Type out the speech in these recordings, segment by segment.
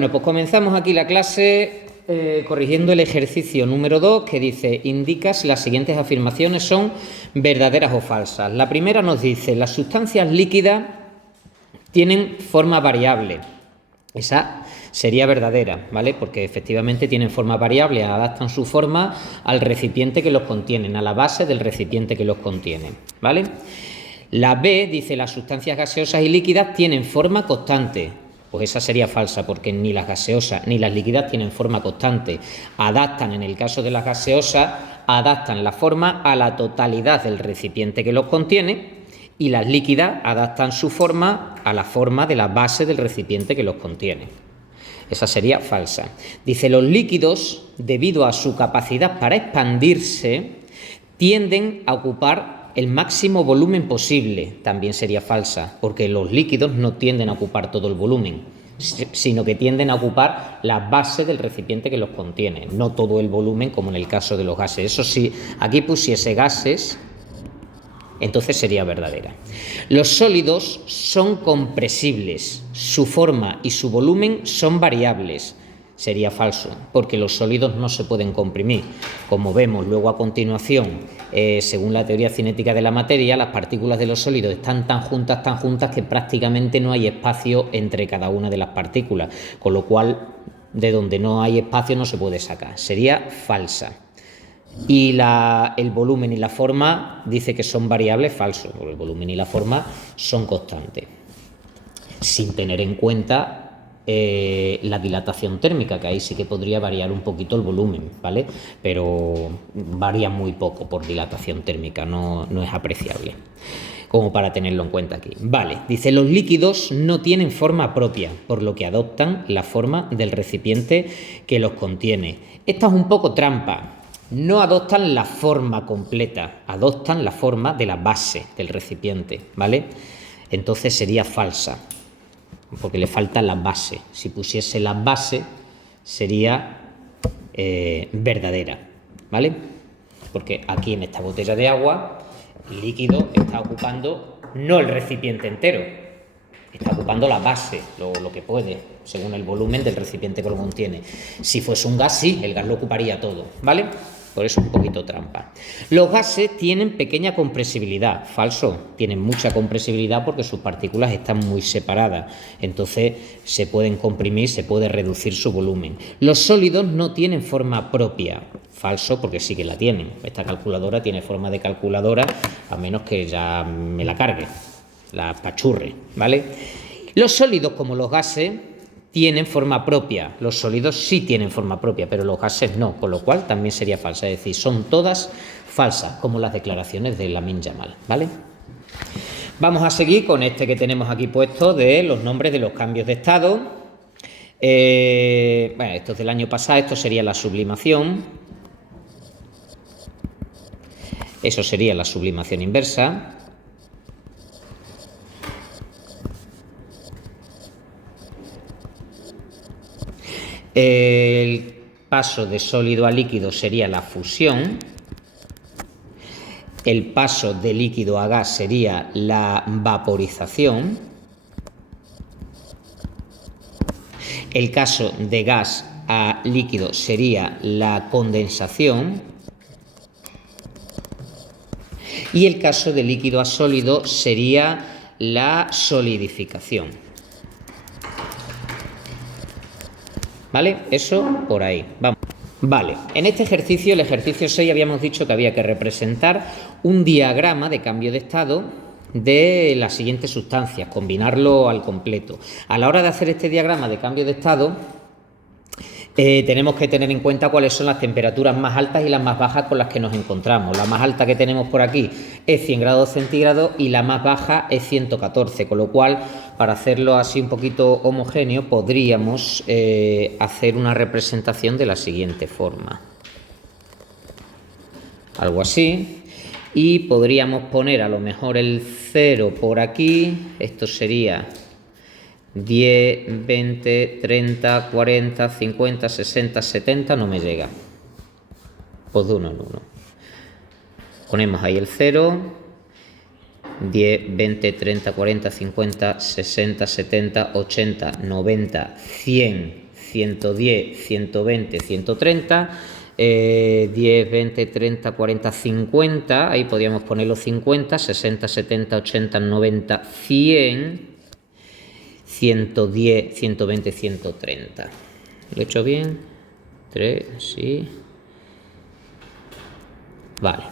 Bueno, pues comenzamos aquí la clase corrigiendo el ejercicio número 2 que dice: indica si las siguientes afirmaciones son verdaderas o falsas. La primera nos dice: las sustancias líquidas tienen forma variable. Esa sería verdadera, ¿vale? Porque efectivamente tienen forma variable, adaptan su forma al recipiente que los contienen, a la base del recipiente que los contiene, ¿vale? La B dice: las sustancias gaseosas y líquidas tienen forma constante. Pues esa sería falsa, porque ni las gaseosas ni las líquidas tienen forma constante. Adaptan, en el caso de las gaseosas, adaptan la forma a la totalidad del recipiente que los contiene, y las líquidas adaptan su forma a la forma de la base del recipiente que los contiene. Esa sería falsa. Dice: los líquidos, debido a su capacidad para expandirse, tienden a ocupar el máximo volumen posible. También sería falsa, porque los líquidos no tienden a ocupar todo el volumen, sino que tienden a ocupar la base del recipiente que los contiene, no todo el volumen como en el caso de los gases. Eso sí, aquí pusiese gases, entonces sería verdadera. Los sólidos son compresibles, su forma y su volumen son variables. Sería falso, porque los sólidos no se pueden comprimir. Como vemos luego a continuación, según la teoría cinética de la materia, las partículas de los sólidos están tan juntas que prácticamente no hay espacio entre cada una de las partículas, con lo cual de donde no hay espacio no se puede sacar. Sería falsa. Y el volumen y la forma dice que son variables. Falso, porque el volumen y la forma son constantes, sin tener en cuenta la dilatación térmica, que ahí sí que podría variar un poquito el volumen, ¿vale? Pero varía muy poco por dilatación térmica, no es apreciable, como para tenerlo en cuenta aquí. Vale, dice: los líquidos no tienen forma propia, por lo que adoptan la forma del recipiente que los contiene. Esta es un poco trampa. No adoptan la forma completa, adoptan la forma de la base del recipiente, ¿vale? Entonces sería falsa, porque le falta la base. Si pusiese la base sería verdadera, ¿vale? Porque aquí en esta botella de agua el líquido está ocupando no el recipiente entero, está ocupando la base, lo que puede, según el volumen del recipiente que lo contiene. Si fuese un gas, sí, el gas lo ocuparía todo, ¿vale? Por eso es un poquito trampa. Los gases tienen pequeña compresibilidad. Falso, tienen mucha compresibilidad porque sus partículas están muy separadas. Entonces se pueden comprimir, se puede reducir su volumen. Los sólidos no tienen forma propia. Falso, porque sí que la tienen. Esta calculadora tiene forma de calculadora, a menos que ya me la cargue, la pachurre, ¿vale? Los sólidos, como los gases, tienen forma propia. Los sólidos sí tienen forma propia, pero los gases no, con lo cual también sería falsa. Es decir, son todas falsas, como las declaraciones de Lamin Jamal, ¿vale? Vamos a seguir con este que tenemos aquí puesto de los nombres de los cambios de estado. Bueno, esto es del año pasado, esto sería la sublimación. Eso sería la sublimación inversa. El paso de sólido a líquido sería la fusión. El paso de líquido a gas sería la vaporización. El caso de gas a líquido sería la condensación. Y el caso de líquido a sólido sería la solidificación. ¿Vale? Eso por ahí. Vamos. Vale, en este ejercicio, el ejercicio 6, habíamos dicho que había que representar un diagrama de cambio de estado de las siguientes sustancias, combinarlo al completo. A la hora de hacer este diagrama de cambio de estado, tenemos que tener en cuenta cuáles son las temperaturas más altas y las más bajas con las que nos encontramos. La más alta que tenemos por aquí es 100 grados centígrados y la más baja es 114, con lo cual, para hacerlo así un poquito homogéneo, podríamos hacer una representación de la siguiente forma. Algo así. Y podríamos poner a lo mejor el 0 por aquí. Esto sería 10, 20, 30, 40, 50, 60, 70, no me llega. Pues de uno en uno. Ponemos ahí el 0 10, 20, 30, 40, 50, 60, 70, 80, 90, 100, 110, 120, 130, 10, 20, 30, 40, 50, ahí podríamos poner los 50, 60, 70, 80, 90, 100, 110, 120, 130. ¿Lo he hecho bien? 3, sí. Vale.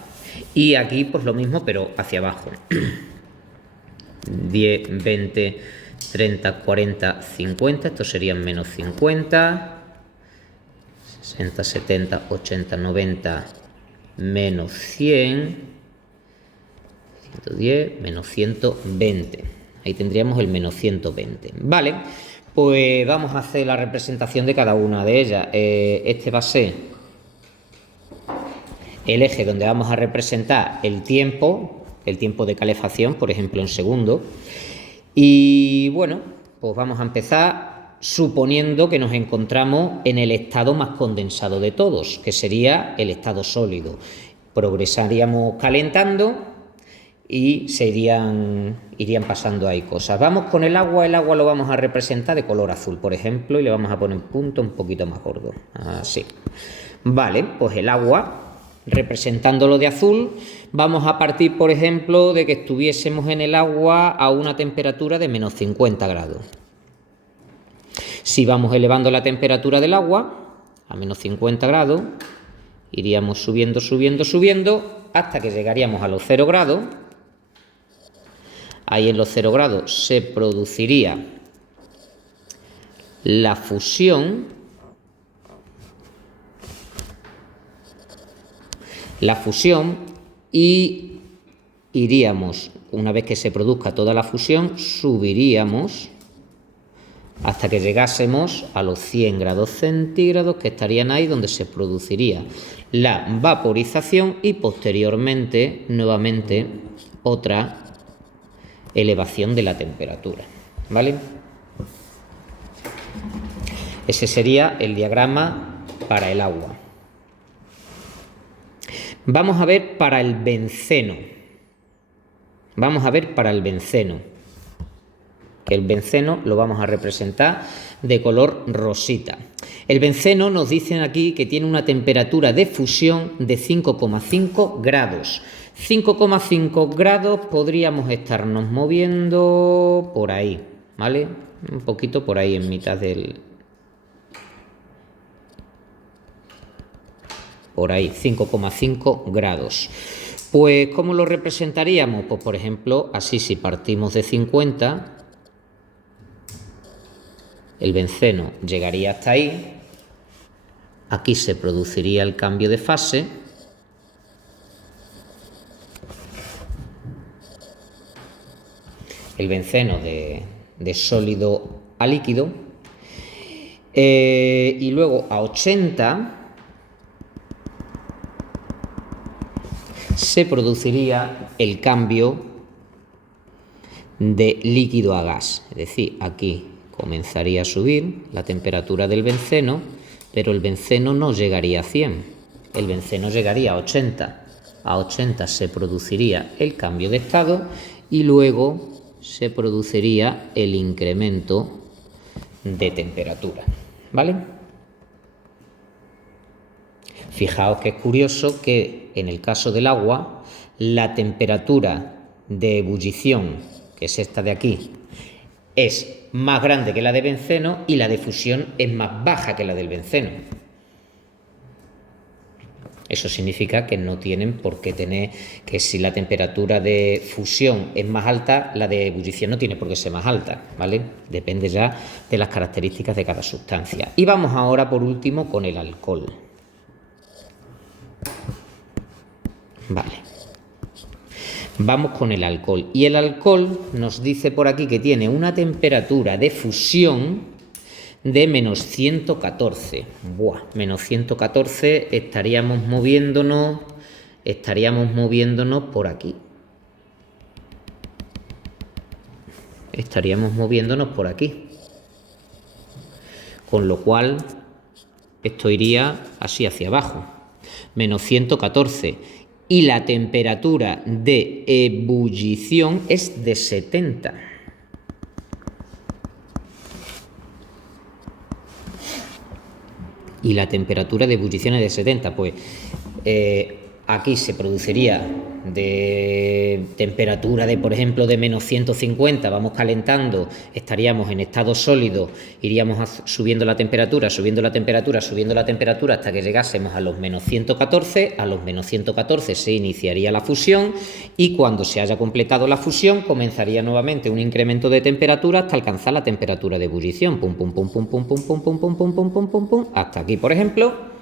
Y aquí pues lo mismo, pero hacia abajo. 10, 20, 30, 40, 50. Estos serían menos 50. 60, 70, 80, 90, menos 100. 110, menos 120. Ahí tendríamos el menos 120. Vale, pues vamos a hacer la representación de cada una de ellas. Este va a ser el eje donde vamos a representar el tiempo de calefacción, por ejemplo en segundo. Y bueno, pues vamos a empezar suponiendo que nos encontramos en el estado más condensado de todos, que sería el estado sólido. Progresaríamos calentando y irían pasando ahí cosas. Vamos con el agua lo vamos a representar de color azul, por ejemplo, y le vamos a poner un punto un poquito más gordo, así. Vale, pues el agua, representándolo de azul, vamos a partir, por ejemplo, de que estuviésemos en el agua a una temperatura de menos 50 grados. Si vamos elevando la temperatura del agua a menos 50 grados, iríamos subiendo, subiendo, subiendo, hasta que llegaríamos a los 0 grados. Ahí en los 0 grados se produciría la fusión. Y iríamos, una vez que se produzca toda la fusión, subiríamos hasta que llegásemos a los 100 grados centígrados, que estarían ahí donde se produciría la vaporización y posteriormente, nuevamente, otra elevación de la temperatura, ¿vale? Ese sería el diagrama para el agua. Vamos a ver para el benceno. Que el benceno lo vamos a representar de color rosita. El benceno nos dicen aquí que tiene una temperatura de fusión de 5,5 grados. 5,5 grados podríamos estarnos moviendo por ahí, ¿vale? Un poquito por ahí en mitad del... Por ahí, 5,5 grados. Pues, ¿cómo lo representaríamos? Pues, por ejemplo, así, si partimos de 50, el benceno llegaría hasta ahí. Aquí se produciría el cambio de fase. El benceno de sólido a líquido. Y luego a 80... se produciría el cambio de líquido a gas. Es decir, aquí comenzaría a subir la temperatura del benceno, pero el benceno no llegaría a 100, el benceno llegaría a 80. A 80 se produciría el cambio de estado y luego se produciría el incremento de temperatura, ¿vale? Fijaos que es curioso que en el caso del agua, la temperatura de ebullición, que es esta de aquí, es más grande que la de benceno y la de fusión es más baja que la del benceno. Eso significa que no tienen por qué tener, que si la temperatura de fusión es más alta, la de ebullición no tiene por qué ser más alta, ¿vale? Depende ya de las características de cada sustancia. Y vamos ahora, por último, con el alcohol. Vale. Vamos con el alcohol. Y el alcohol nos dice por aquí que tiene una temperatura de fusión de menos 114. Buah, menos 114 estaríamos moviéndonos por aquí. Estaríamos moviéndonos por aquí. Con lo cual, esto iría así hacia abajo. Menos 114. y la temperatura de ebullición es de 70. Y la temperatura de ebullición es de 70, pues aquí se produciría de temperatura de, por ejemplo, de menos 150, vamos calentando, estaríamos en estado sólido, iríamos subiendo la temperatura, subiendo la temperatura, subiendo la temperatura hasta que llegásemos a los menos 114, a los menos 114 se iniciaría la fusión y cuando se haya completado la fusión comenzaría nuevamente un incremento de temperatura hasta alcanzar la temperatura de ebullición, pum, pum, pum, pum, pum, pum, pum, pum, pum, pum, pum, pum, pum, pum, hasta aquí, por ejemplo.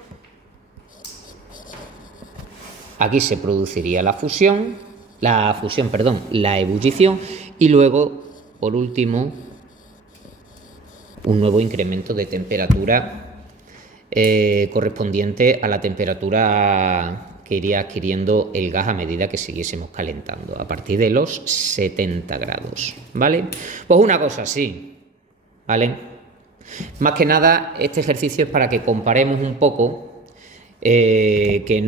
Aquí se produciría la ebullición y luego, por último, un nuevo incremento de temperatura correspondiente a la temperatura que iría adquiriendo el gas a medida que siguiésemos calentando, a partir de los 70 grados, ¿vale? Pues una cosa así, ¿vale? Más que nada, este ejercicio es para que comparemos un poco que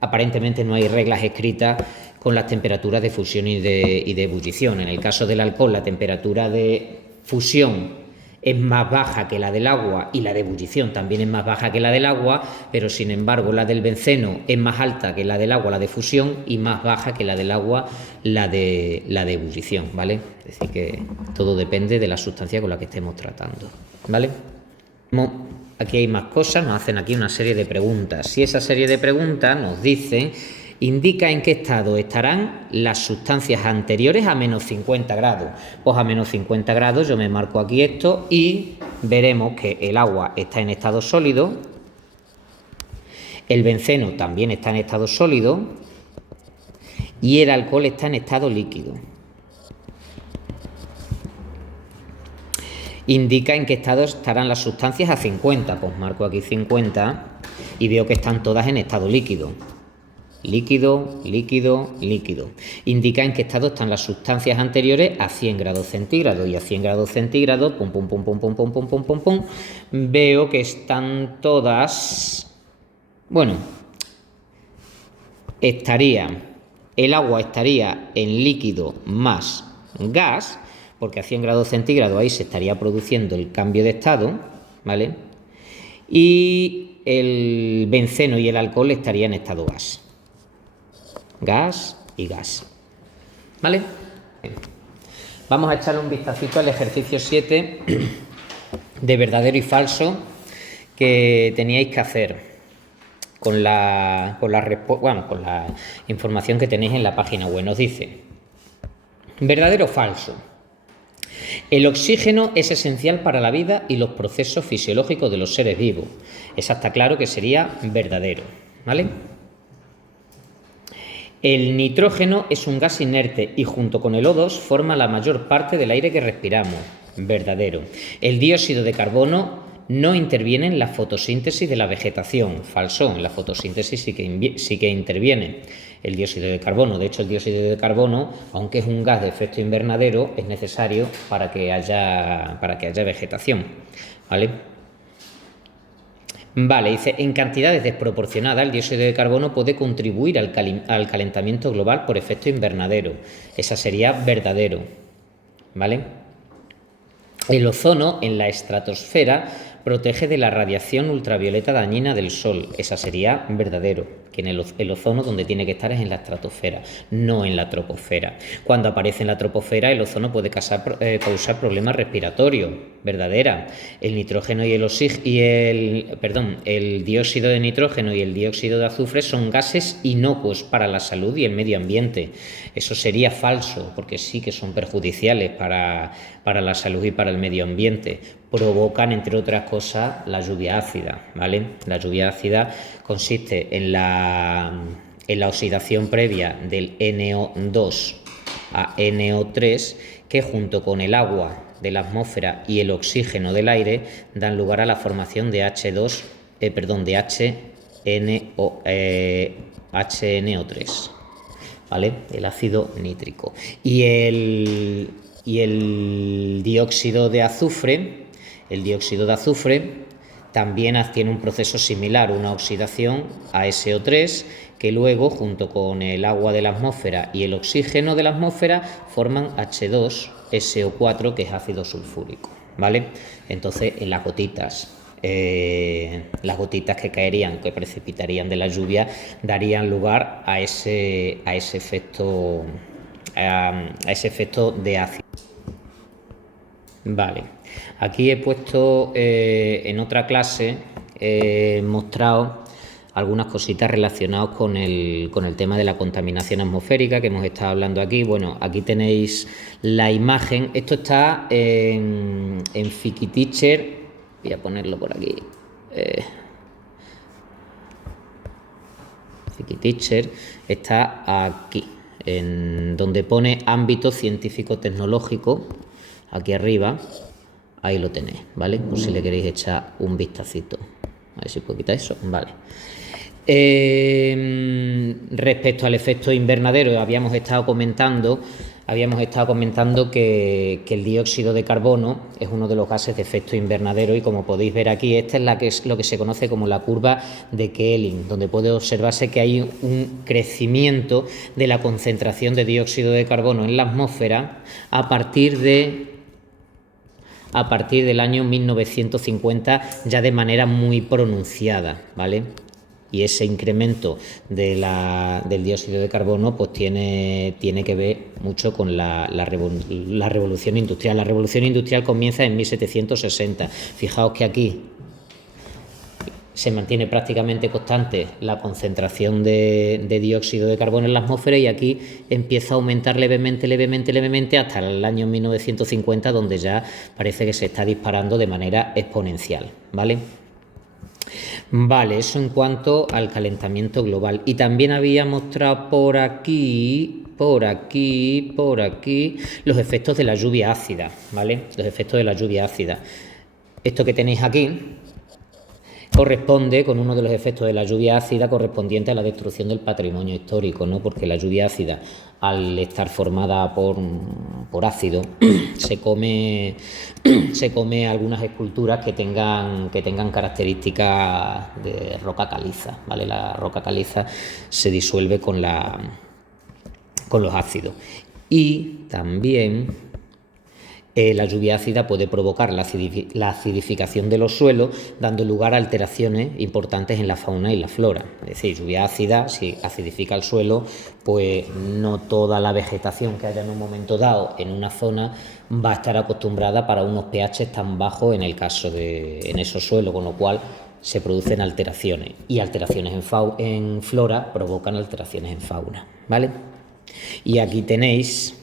aparentemente no hay reglas escritas con las temperaturas de fusión y de ebullición. En el caso del alcohol, la temperatura de fusión es más baja que la del agua y la de ebullición también es más baja que la del agua, pero sin embargo la del benceno es más alta que la del agua, la de fusión, y más baja que la del agua, la de ebullición, ¿vale? Es decir, que todo depende de la sustancia con la que estemos tratando, ¿vale? Aquí hay más cosas, nos hacen aquí una serie de preguntas. Si esa serie de preguntas nos dicen, indica en qué estado estarán las sustancias anteriores a menos 50 grados. Pues a menos 50 grados yo me marco aquí esto y veremos que el agua está en estado sólido, el benceno también está en estado sólido y el alcohol está en estado líquido. Indica en qué estado estarán las sustancias a 50, pues marco aquí 50 y veo que están todas en estado líquido. Líquido, líquido, líquido. Indica en qué estado están las sustancias anteriores a 100 grados centígrados y a 100 grados centígrados, pum, pum, pum, pum, pum, pum, pum, pum, pum, pum, veo que están todas, bueno, el agua estaría en líquido más gas, porque a 100 grados centígrados ahí se estaría produciendo el cambio de estado, ¿vale? Y el benceno y el alcohol estarían en estado gas. Gas y gas, ¿vale? Vamos a echarle un vistacito al ejercicio 7 de verdadero y falso que teníais que hacer con la información que tenéis en la página web. Nos dice, verdadero o falso. El oxígeno es esencial para la vida y los procesos fisiológicos de los seres vivos. Esa está claro que sería verdadero, ¿vale? El nitrógeno es un gas inerte y junto con el O2 forma la mayor parte del aire que respiramos. Verdadero. El dióxido de carbono no interviene en la fotosíntesis de la vegetación. Falso. En la fotosíntesis sí que interviene el dióxido de carbono. De hecho, el dióxido de carbono, aunque es un gas de efecto invernadero, es necesario para que haya vegetación, ¿vale? Vale, dice, en cantidades desproporcionadas el dióxido de carbono puede contribuir al calentamiento global por efecto invernadero. Esa sería verdadero, ¿vale? El ozono en la estratosfera protege de la radiación ultravioleta dañina del Sol. Esa sería verdadero, que en el ozono donde tiene que estar es en la estratosfera, no en la troposfera. Cuando aparece en la troposfera, el ozono puede causar problemas respiratorios. Verdadera. El nitrógeno y el dióxido de nitrógeno y el dióxido de azufre son gases inocuos para la salud y el medio ambiente. Eso sería falso, porque sí que son perjudiciales para la salud y para el medio ambiente. Provocan, entre otras cosas, la lluvia ácida, ¿vale? La lluvia ácida consiste en la oxidación previa del NO2 a NO3, que junto con el agua de la atmósfera y el oxígeno del aire dan lugar a la formación de HNO3, ¿vale? El ácido nítrico. Y el dióxido de azufre también tiene un proceso similar, una oxidación a SO3, que luego, junto con el agua de la atmósfera y el oxígeno de la atmósfera, forman H2SO4, que es ácido sulfúrico, ¿vale? Entonces, en las gotitas que caerían, que precipitarían de la lluvia, darían lugar a ese efecto de ácido. Vale, aquí he puesto en otra clase, he mostrado algunas cositas relacionadas con el tema de la contaminación atmosférica que hemos estado hablando aquí. Bueno, aquí tenéis la imagen. Esto está en Fikiteacher. Voy a ponerlo por aquí. Fikiteacher está aquí, en donde pone ámbito científico-tecnológico. Aquí arriba, ahí lo tenéis, ¿vale? Por si le queréis echar un vistacito. A ver si puedo quitar eso, vale. Respecto al efecto invernadero, habíamos estado comentando que el dióxido de carbono es uno de los gases de efecto invernadero, y como podéis ver aquí, esta es lo que se conoce como la curva de Keeling, donde puede observarse que hay un crecimiento de la concentración de dióxido de carbono en la atmósfera a partir del año 1950, ya de manera muy pronunciada, ¿vale? Y ese incremento del dióxido de carbono pues tiene que ver mucho con la revolución industrial. La revolución industrial comienza en 1760. Fijaos que aquí se mantiene prácticamente constante la concentración de dióxido de carbono en la atmósfera, y aquí empieza a aumentar levemente hasta el año 1950, donde ya parece que se está disparando de manera exponencial, ¿vale? Vale, eso en cuanto al calentamiento global. Y también había mostrado por aquí los efectos de la lluvia ácida, ¿vale? Los efectos de la lluvia ácida. Esto que tenéis aquí corresponde con uno de los efectos de la lluvia ácida correspondiente a la destrucción del patrimonio histórico, ¿no? Porque la lluvia ácida, al estar formada por ácido, se come algunas esculturas que tengan características de roca caliza, ¿vale? La roca caliza se disuelve con los ácidos. Y también la lluvia ácida puede provocar la acidificación de los suelos, dando lugar a alteraciones importantes en la fauna y la flora. Es decir, lluvia ácida, si acidifica el suelo, pues no toda la vegetación que haya en un momento dado en una zona va a estar acostumbrada para unos pH tan bajos en esos suelos, con lo cual se producen alteraciones, y alteraciones en flora provocan alteraciones en fauna, ¿vale? Y aquí tenéis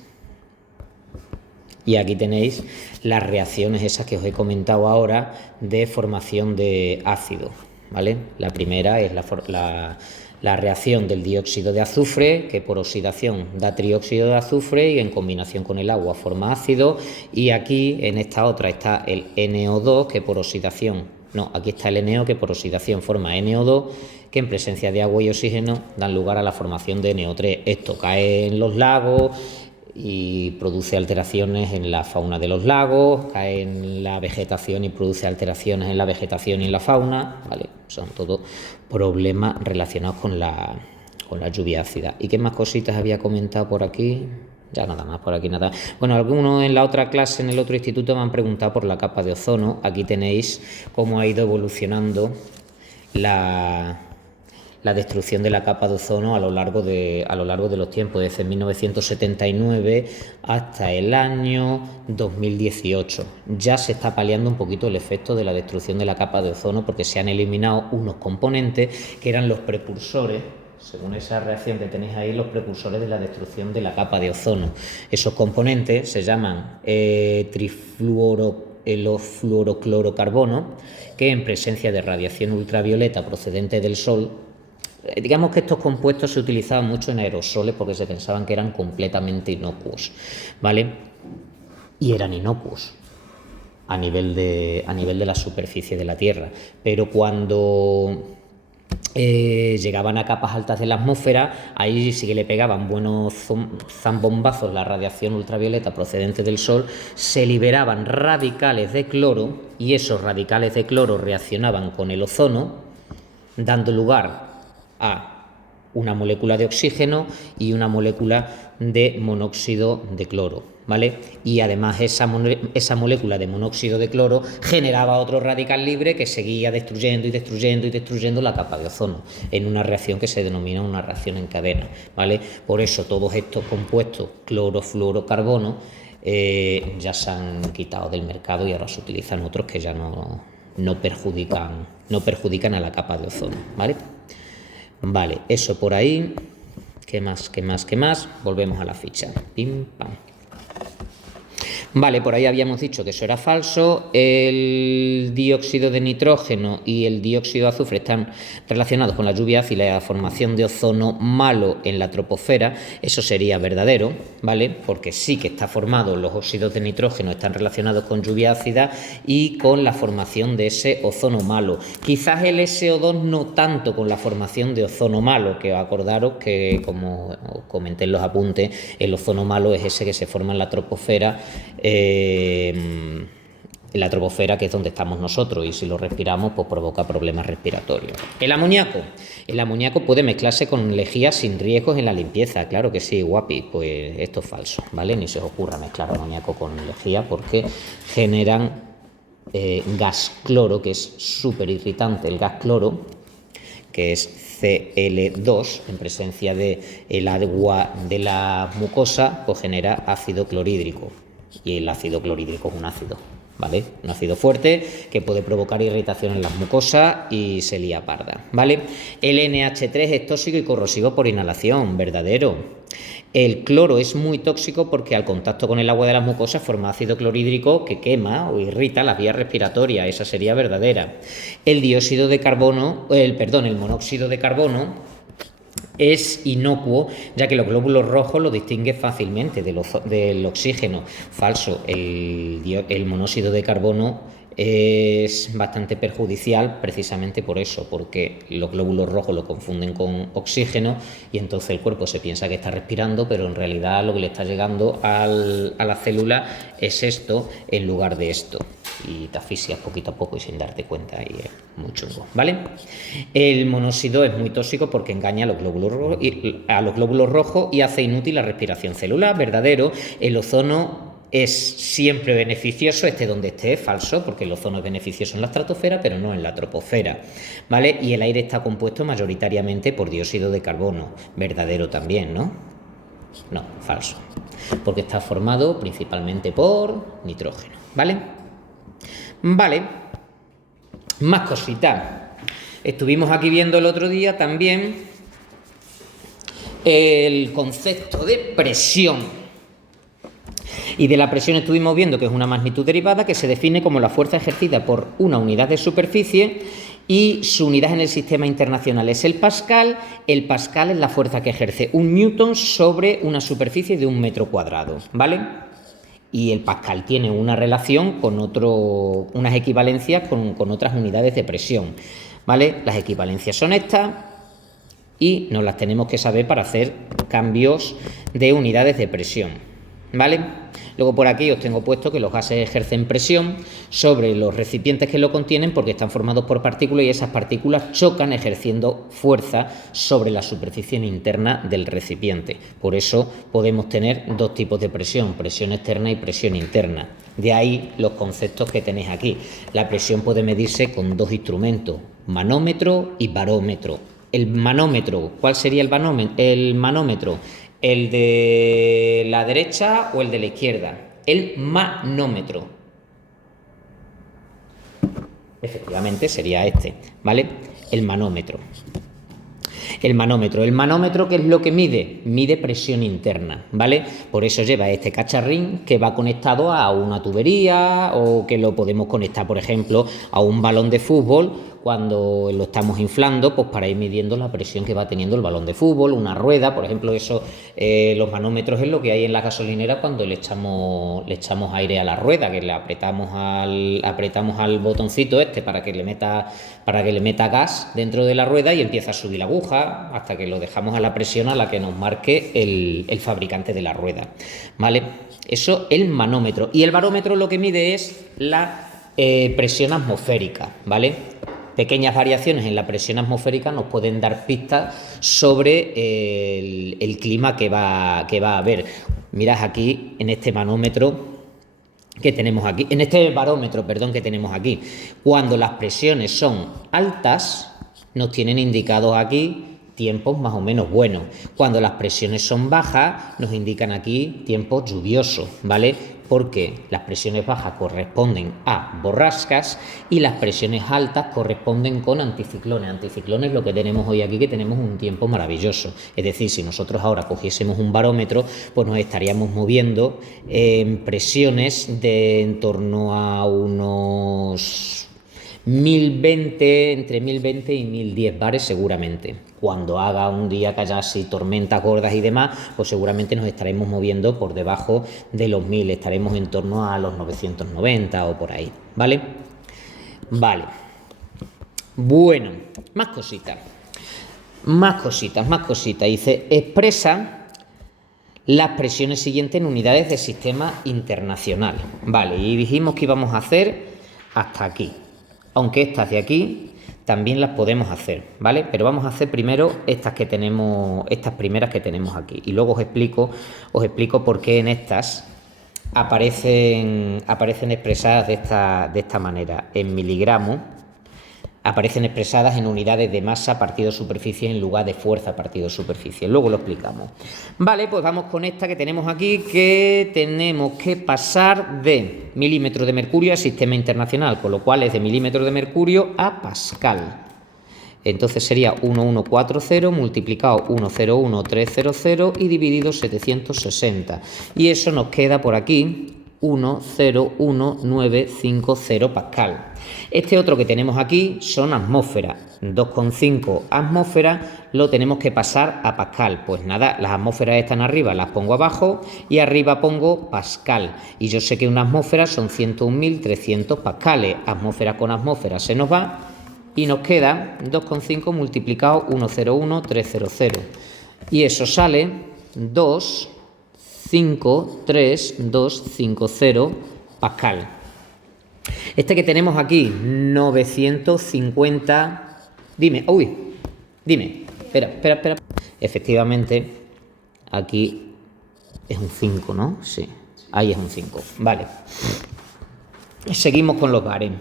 las reacciones esas que os he comentado ahora de formación de ácido, ¿vale? La primera es la reacción del dióxido de azufre, que por oxidación da trióxido de azufre y en combinación con el agua forma ácido. Y aquí en esta otra está el NO2, que por oxidación, aquí está el NO, que por oxidación forma NO2, que en presencia de agua y oxígeno dan lugar a la formación de NO3. Esto cae en los lagos y produce alteraciones en la fauna de los lagos, cae en la vegetación y produce alteraciones en la vegetación y en la fauna, ¿vale? Son todos problemas relacionados con la lluvia ácida. ¿Y qué más cositas había comentado por aquí? Ya nada más, por aquí nada. Bueno, algunos en la otra clase, en el otro instituto, me han preguntado por la capa de ozono. Aquí tenéis cómo ha ido evolucionando la destrucción de la capa de ozono a lo largo de los tiempos, desde 1979 hasta el año 2018. Ya se está paliando un poquito el efecto de la destrucción de la capa de ozono, porque se han eliminado unos componentes que eran los precursores, según esa reacción que tenéis ahí, los precursores de la destrucción de la capa de ozono. Esos componentes se llaman trifluoroclorocarbono, que en presencia de radiación ultravioleta procedente del Sol, digamos que estos compuestos se utilizaban mucho en aerosoles porque se pensaban que eran completamente inocuos, ¿vale? Y eran inocuos a nivel de la superficie de la Tierra. Pero cuando llegaban a capas altas de la atmósfera, ahí sí que le pegaban buenos zambombazos la radiación ultravioleta procedente del Sol, se liberaban radicales de cloro y esos radicales de cloro reaccionaban con el ozono, dando lugar a una molécula de oxígeno y una molécula de monóxido de cloro, ¿vale? Y además esa molécula de monóxido de cloro generaba otro radical libre que seguía destruyendo y destruyendo y destruyendo la capa de ozono en una reacción que se denomina una reacción en cadena, ¿vale? Por eso todos estos compuestos, cloro, fluoro, carbono, ya se han quitado del mercado y ahora se utilizan otros que ya no perjudican a la capa de ozono, ¿vale? Vale, eso por ahí. ¿Qué más? Volvemos a la ficha. Pim, pam. Vale, por ahí habíamos dicho que eso era falso. El dióxido de nitrógeno y el dióxido de azufre están relacionados con la lluvia ácida y la formación de ozono malo en la troposfera. Eso sería verdadero, ¿vale? Porque sí que está formado, los óxidos de nitrógeno están relacionados con lluvia ácida y con la formación de ese ozono malo. Quizás el SO2 no tanto con la formación de ozono malo, que acordaros que, como os comenté en los apuntes, el ozono malo es ese que se forma en la troposfera, que es donde estamos nosotros, y si lo respiramos pues provoca problemas respiratorios. El amoníaco puede mezclarse con lejía sin riesgos en la limpieza. Claro que sí, guapi, pues esto es falso, ¿vale? Ni se os ocurra mezclar amoníaco con lejía porque generan gas cloro, que es súper irritante. El gas cloro, que es Cl2, en presencia de el agua de la mucosa, pues genera ácido clorhídrico. Y el ácido clorhídrico es un ácido, ¿vale? Un ácido fuerte que puede provocar irritación en las mucosas y se lía parda, ¿vale? El NH3 es tóxico y corrosivo por inhalación, verdadero. El cloro es muy tóxico porque al contacto con el agua de las mucosas forma ácido clorhídrico que quema o irrita las vías respiratorias, esa sería verdadera. El monóxido de carbono es inocuo, ya que los glóbulos rojos lo distinguen fácilmente del oxígeno. Falso, el monóxido de carbono es bastante perjudicial precisamente por eso, porque los glóbulos rojos lo confunden con oxígeno y entonces el cuerpo se piensa que está respirando, pero en realidad lo que le está llegando a la célula es esto en lugar de esto. Y te asfixias poquito a poco y sin darte cuenta, y es muy chungo, ¿vale? El monóxido es muy tóxico porque engaña a los glóbulos rojos y hace inútil la respiración celular, verdadero. El ozono es siempre beneficioso, esté donde esté, falso, porque el ozono es beneficioso en la estratosfera, pero no en la troposfera, ¿vale? Y el aire está compuesto mayoritariamente por dióxido de carbono, verdadero también, ¿no? No, falso, porque está formado principalmente por nitrógeno, ¿vale? Vale, más cositas. Estuvimos aquí viendo el otro día también el concepto de presión. Y de la presión estuvimos viendo que es una magnitud derivada que se define como la fuerza ejercida por una unidad de superficie y su unidad en el sistema internacional es el pascal. El pascal es la fuerza que ejerce un newton sobre una superficie de 1 metro cuadrado, ¿vale? Y el pascal tiene una relación con unas equivalencias con otras unidades de presión, ¿vale? Las equivalencias son estas y nos las tenemos que saber para hacer cambios de unidades de presión, ¿vale? Luego por aquí os tengo puesto que los gases ejercen presión sobre los recipientes que lo contienen porque están formados por partículas y esas partículas chocan ejerciendo fuerza sobre la superficie interna del recipiente. Por eso podemos tener dos tipos de presión externa y presión interna. De ahí los conceptos que tenéis aquí. La presión puede medirse con dos instrumentos, manómetro y barómetro. El manómetro, ¿cuál sería el manómetro? ¿El de la derecha o el de la izquierda? El manómetro. Efectivamente sería este, ¿vale? El manómetro. El manómetro, ¿qué es lo que mide? Mide presión interna, ¿vale? Por eso lleva este cacharrín que va conectado a una tubería o que lo podemos conectar, por ejemplo, a un balón de fútbol cuando lo estamos inflando, pues para ir midiendo la presión que va teniendo el balón de fútbol, una rueda, por ejemplo, eso, los manómetros es lo que hay en la gasolinera cuando le echamos aire a la rueda, que le apretamos al botoncito este para que le meta gas dentro de la rueda y empieza a subir la aguja hasta que lo dejamos a la presión a la que nos marque el fabricante de la rueda, ¿vale? Eso el manómetro. Y el barómetro lo que mide es la presión atmosférica, ¿vale? Pequeñas variaciones en la presión atmosférica nos pueden dar pistas sobre el clima que va a haber. Mirad aquí en este manómetro que tenemos aquí, en este barómetro, perdón, que tenemos aquí, cuando las presiones son altas, nos tienen indicados aquí tiempos más o menos buenos. Cuando las presiones son bajas, nos indican aquí tiempos lluviosos, ¿vale? Porque las presiones bajas corresponden a borrascas y las presiones altas corresponden con anticiclones. Anticiclones es lo que tenemos hoy aquí, que tenemos un tiempo maravilloso. Es decir, si nosotros ahora cogiésemos un barómetro, pues nos estaríamos moviendo en presiones de en torno a unos 1020, entre 1020 y 1010 bares seguramente. Cuando haga un día que haya así tormentas gordas y demás, pues seguramente nos estaremos moviendo por debajo de los 1000, estaremos en torno a los 990 o por ahí, ¿vale? Vale. Bueno, más cositas. Dice, expresa las presiones siguientes en unidades de sistema internacional. Vale, y dijimos que íbamos a hacer hasta aquí. Aunque estas de aquí también las podemos hacer, ¿vale? Pero vamos a hacer primero estas primeras que tenemos aquí. Y luego os explico por qué en estas aparecen expresadas de esta manera. En miligramos aparecen expresadas en unidades de masa partido superficie en lugar de fuerza partido superficie. Luego lo explicamos. Vale, pues vamos con esta que tenemos aquí, que tenemos que pasar de milímetros de mercurio a sistema internacional, con lo cual es de milímetros de mercurio a pascal. Entonces sería 1140 multiplicado 101300 y dividido 760. Y eso nos queda por aquí 101,950 pascal. Este otro que tenemos aquí son atmósferas. 2,5 atmósferas lo tenemos que pasar a pascal. Pues nada, las atmósferas están arriba, las pongo abajo y arriba pongo pascal. Y yo sé que una atmósfera son 101.300 pascales. Atmósfera con atmósfera se nos va y nos queda 2,5 multiplicado 101,300. Y eso sale 2,53250 pascal. Este que tenemos aquí, 950... Dime. Espera. Efectivamente, aquí es un 5, ¿no? Sí, ahí es un 5. Vale. Seguimos con los bares.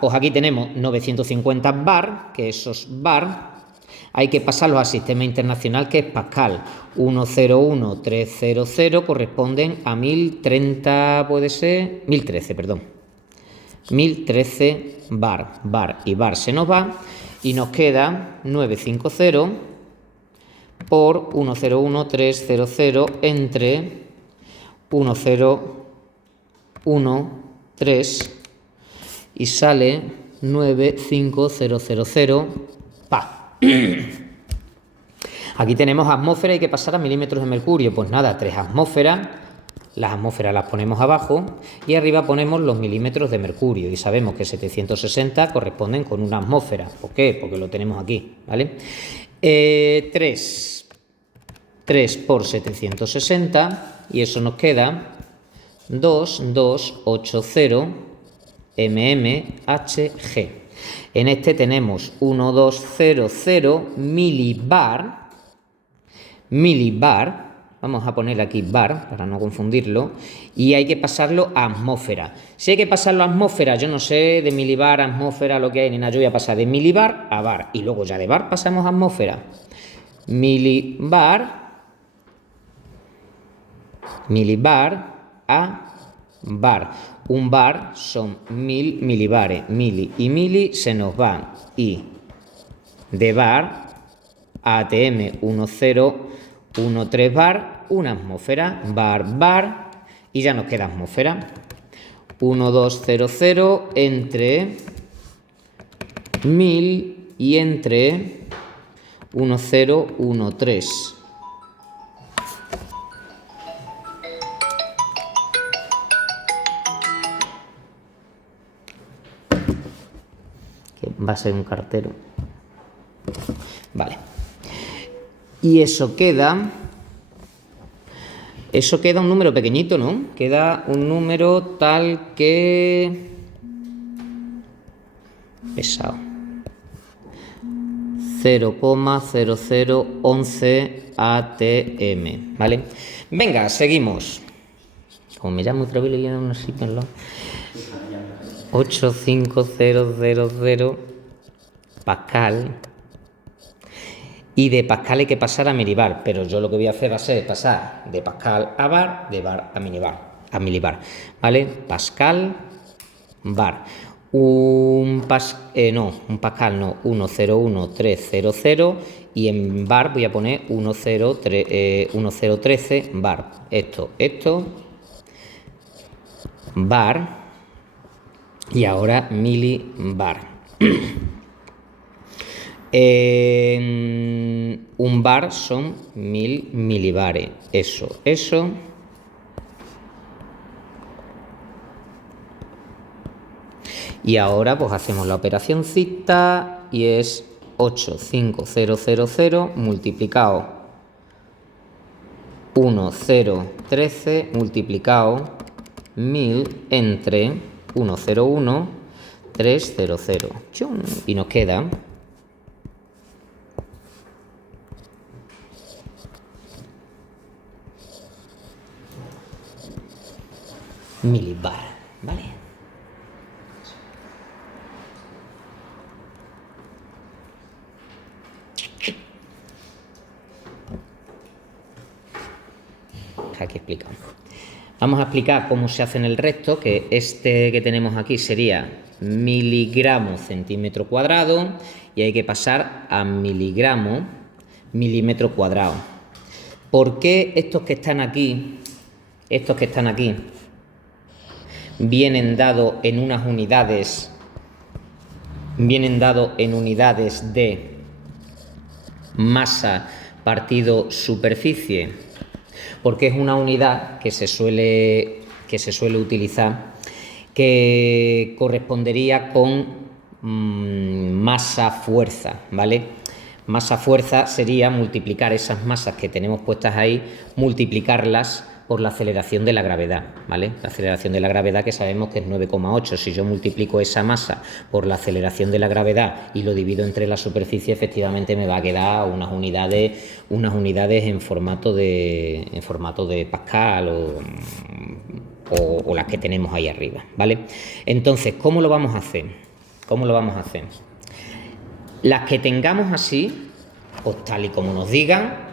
Pues aquí tenemos 950 bar, que esos bar hay que pasarlos al sistema internacional, que es pascal. 101,300 corresponden a 1030, puede ser, 1013, perdón. 1013 bar. Bar y bar se nos va y nos queda 950 por 101,300 entre 1013 y sale 95000 pa. Aquí tenemos atmósfera, hay que pasar a milímetros de mercurio. Pues nada, 3 atmósferas. Las atmósferas las ponemos abajo y arriba ponemos los milímetros de mercurio. Y sabemos que 760 corresponden con una atmósfera. ¿Por qué? Porque lo tenemos aquí, ¿vale? 3 por 760 y eso nos queda 2280 mmHg. En este tenemos 1200 milibar. Vamos a poner aquí bar para no confundirlo. Y hay que pasarlo a atmósfera. Si hay que pasarlo a atmósfera, yo no sé de milibar a atmósfera lo que hay, ni nada. Yo voy a pasar de milibar a bar. Y luego ya de bar pasamos a atmósfera. Milibar a bar. Un bar son 1000 milibares. Mili y mili se nos van. Y de bar a ATM 1013 bar, una atmósfera. Bar. Y ya nos queda atmósfera. 1200 entre 1000 y entre 1013. Que va a ser un cartero. Vale. Y eso queda un número pequeñito, ¿no? Queda un número tal que... pesado. 0,0011 ATM, ¿vale? Venga, seguimos. Como me llamo otra vez, le llenan unos sitios, 85000 Pascal. Y de Pascal hay que pasar a milibar, pero yo lo que voy a hacer va a ser pasar de Pascal a bar, de bar a milibar, ¿vale? Pascal, bar. Un Pascal no, 101300 y en bar voy a poner 1013 bar. Esto, bar y ahora milibar. Un bar son 1000 milibares. Eso. Y ahora pues hacemos la operacióncita y es 85000 multiplicado 1013 multiplicado 1000 entre 101300. Y nos queda milibar, ¿vale? Aquí explicamos. Vamos a explicar cómo se hace en el resto, que este que tenemos aquí sería miligramo centímetro cuadrado y hay que pasar a miligramo milímetro cuadrado. ¿Por qué estos que están aquí vienen dados en unas unidades, de masa partido superficie? Porque es una unidad que se suele utilizar, que correspondería con masa-fuerza, ¿vale? Masa-fuerza sería multiplicar esas masas que tenemos puestas ahí, multiplicarlas por la aceleración de la gravedad, ¿vale? La aceleración de la gravedad que sabemos que es 9,8. Si yo multiplico esa masa por la aceleración de la gravedad y lo divido entre la superficie, efectivamente me va a quedar unas unidades en formato de Pascal o las que tenemos ahí arriba, ¿vale? Entonces, ¿cómo lo vamos a hacer? Las que tengamos así, pues tal y como nos digan,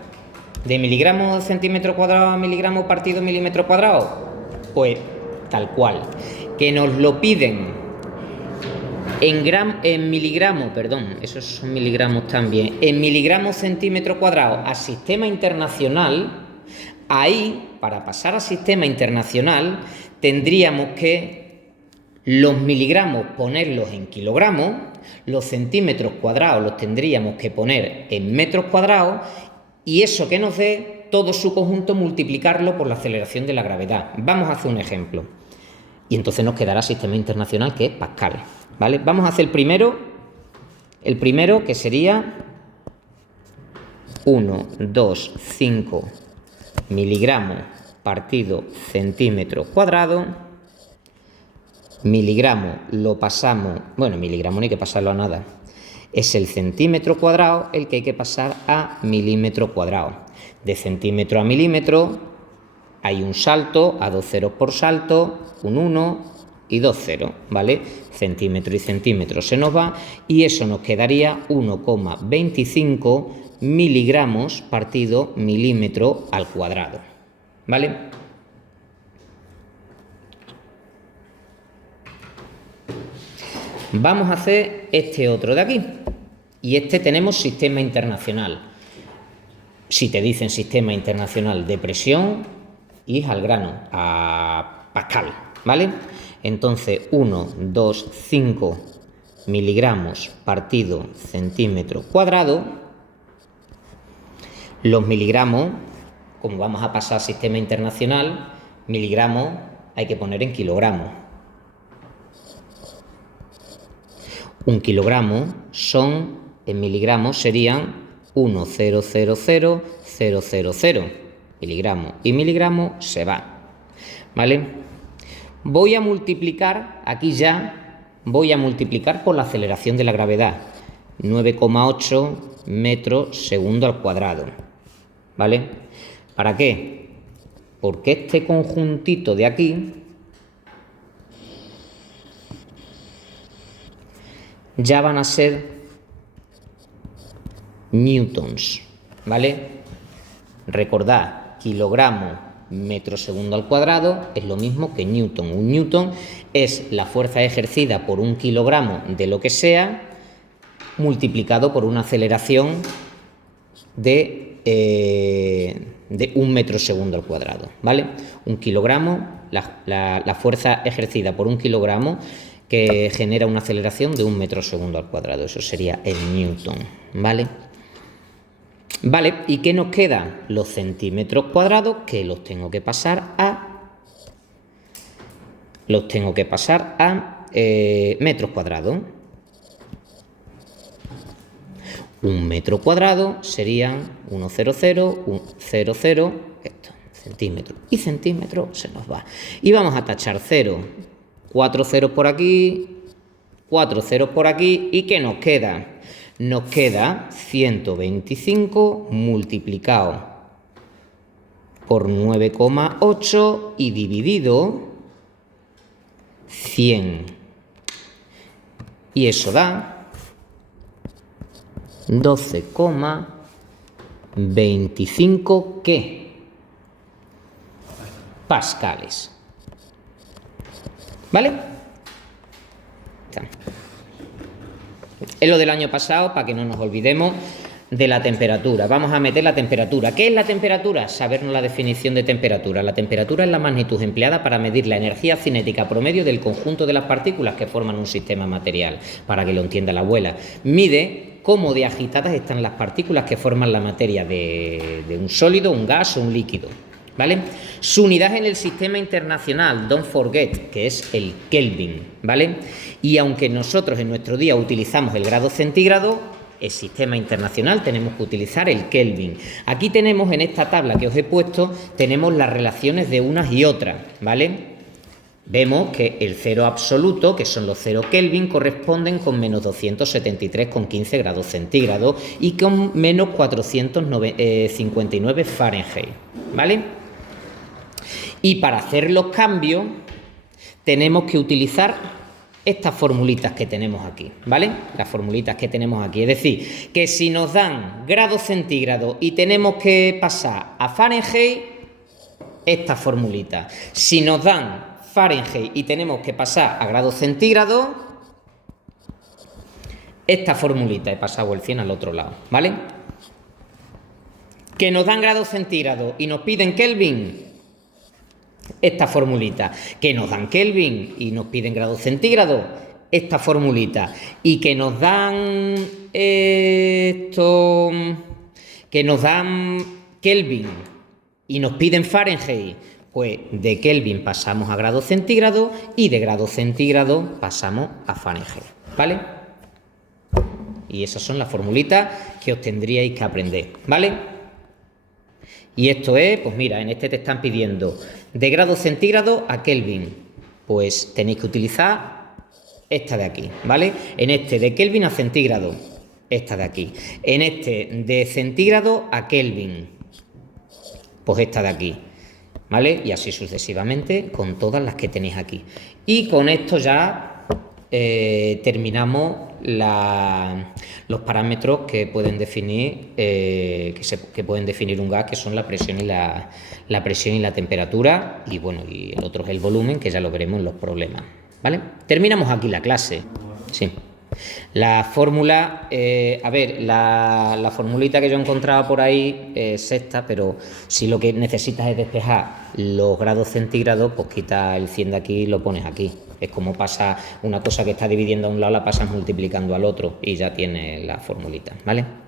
de miligramo centímetro cuadrado a miligramo partido milímetro cuadrado, pues tal cual. Que nos lo piden en miligramos, perdón, esos son miligramos también, en miligramos centímetro cuadrado a sistema internacional, ahí, para pasar a sistema internacional, tendríamos que los miligramos ponerlos en kilogramos, los centímetros cuadrados los tendríamos que poner en metros cuadrados y eso que nos dé todo su conjunto multiplicarlo por la aceleración de la gravedad. Vamos a hacer un ejemplo. Y entonces nos quedará sistema internacional, que es Pascal, ¿vale? Vamos a hacer el primero que sería 1,25 miligramos partido centímetro cuadrado. Miligramo lo pasamos, bueno, miligramo no hay que pasarlo a nada. Es el centímetro cuadrado el que hay que pasar a milímetro cuadrado. De centímetro a milímetro hay un salto, a 2 ceros por salto, un 1 y 2 ceros, ¿vale? Centímetro y centímetro se nos va y eso nos quedaría 1,25 miligramos partido milímetro al cuadrado, ¿vale? Vamos a hacer este otro de aquí. Y este tenemos sistema internacional. Si te dicen sistema internacional de presión, y al grano, a Pascal, ¿vale? Entonces, 1,25 miligramos partido centímetro cuadrado. Los miligramos, como vamos a pasar al sistema internacional, miligramos hay que poner en kilogramos. Un kilogramo son, en miligramos serían 1,000,000 miligramos, y miligramos se va, ¿vale? Voy a multiplicar, aquí ya voy a multiplicar por la aceleración de la gravedad, 9,8 metros segundo al cuadrado, ¿vale? ¿Para qué? Porque este conjuntito de aquí ya van a ser newtons, ¿vale? Recordad, kilogramo metro segundo al cuadrado es lo mismo que newton. Un newton es la fuerza ejercida por un kilogramo de lo que sea multiplicado por una aceleración de 1 metro segundo al cuadrado, ¿vale? Un kilogramo, la fuerza ejercida por un kilogramo que genera una aceleración de 1 metro segundo al cuadrado, eso sería el newton, ¿vale? Vale, ¿y qué nos queda? Los centímetros cuadrados, que los tengo que pasar a metros cuadrados. Un metro cuadrado serían 1,00, esto, centímetros. Y centímetros se nos va. Y vamos a tachar 0. 4 ceros por aquí, 4 ceros por aquí. ¿Y qué nos queda? Nos queda 125 multiplicado por 9,8 y dividido 100. Y eso da 12,25 ¿qué? Pascales. ¿Vale? Es lo del año pasado, para que no nos olvidemos de la temperatura. Vamos a meter la temperatura. ¿Qué es la temperatura? Sabernos la definición de temperatura. La temperatura es la magnitud empleada para medir la energía cinética promedio del conjunto de las partículas que forman un sistema material. Para que lo entienda la abuela. Mide cómo de agitadas están las partículas que forman la materia de un sólido, un gas o un líquido, ¿vale? Su unidad en el sistema internacional, don't forget, que es el Kelvin, ¿vale? Y aunque nosotros en nuestro día utilizamos el grado centígrado, el sistema internacional tenemos que utilizar el Kelvin. Aquí tenemos, en esta tabla que os he puesto, tenemos las relaciones de unas y otras, ¿vale? Vemos que el cero absoluto, que son los 0 Kelvin, corresponden con menos 273,15 grados centígrados y con menos 459 Fahrenheit, ¿vale? Y para hacer los cambios tenemos que utilizar estas formulitas que tenemos aquí, ¿vale? Las formulitas que tenemos aquí. Es decir, que si nos dan grados centígrados y tenemos que pasar a Fahrenheit, esta formulita. Si nos dan Fahrenheit y tenemos que pasar a grados centígrados, esta formulita. He pasado el 100 al otro lado, ¿vale? Que nos dan grados centígrados y nos piden Kelvin, esta formulita. Que nos dan Kelvin y nos piden grados centígrados, esta formulita. Y que nos dan esto, que nos dan Kelvin y nos piden Fahrenheit, pues de Kelvin pasamos a grados centígrados y de grados centígrados pasamos a Fahrenheit, ¿vale? Y esas son las formulitas que os tendríais que aprender, ¿vale? Y esto es, pues mira, en este te están pidiendo de grados centígrados a Kelvin, pues tenéis que utilizar esta de aquí, ¿vale? En este de Kelvin a centígrado, esta de aquí. En este de centígrado a Kelvin, pues esta de aquí, ¿vale? Y así sucesivamente con todas las que tenéis aquí. Y con esto ya terminamos los parámetros que pueden definir que pueden definir un gas, que son la presión y la presión y la temperatura, y bueno, y el otro es el volumen, que ya lo veremos en los problemas, ¿vale? Terminamos aquí la clase. Sí. La fórmula, a ver, la formulita que yo encontraba por ahí es esta, pero si lo que necesitas es despejar los grados centígrados, pues quita el 100 de aquí y lo pones aquí. Es como pasa una cosa que está dividiendo a un lado, la pasas multiplicando al otro y ya tienes la formulita, ¿vale?